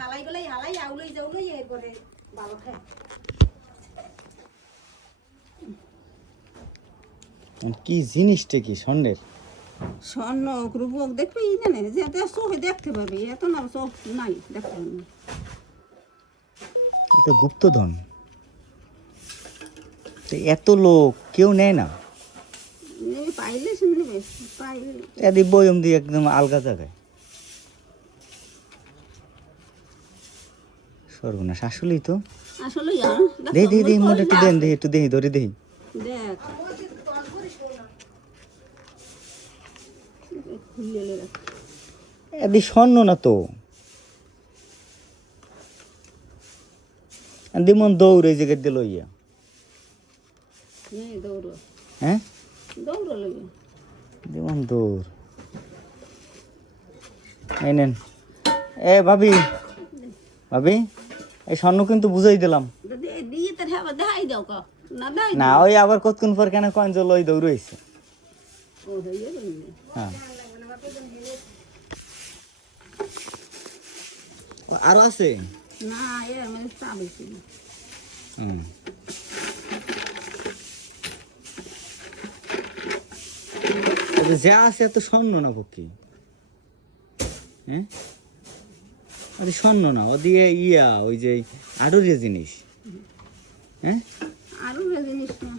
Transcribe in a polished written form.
সালাইগুলাই হালাই আউলই যাউলই এরপরে ভালো খায়। কি জিনিসটা কি স্বর্ণের? স্বর্ণ রূপক দেখবি না যে চোখে দেখতে পারবি, এত না চোখ নাই দেখতে পারবি। এটা গুপ্তধন, এত লোক কেউ নেয় না। পাইলে শুনলে বেশ পাইলে এদি বয়ম দিয়ে একদম আলগা জায়গায়। সর্বনাশ, আসলেই তো। আসলে দেখি মোটা একটু দেন, দেখি একটু দেখি, ধরে দেখি। দেখ এদি স্বর্ণ না তো। দিমন দৌড় এই জায়গায় দিল ইয়া। দৌড়, হ্যাঁ দৌড় লাগে দিমন দৌড়। এই নেন। এ ভাবি, ভাবি এই স্বর্ণ কিন্তু বুঝাই দিলাম দিয়ে তার হ্যাঁ দেখাই দাও ক না দেয় না। ওই আবার কতক্ষণ পর কেন কয়েন জল ওই দৌড় হয়েছে। হ্যাঁ আরো আছে না এর মানে চা বেশি যা আছে এত স্বর্ণ না পক্ষী। হ্যাঁ স্বর্ণ না, ও দিয়ে ইয়া ওই যে আরো যে জিনিস। হ্যাঁ আরো জিনিস না।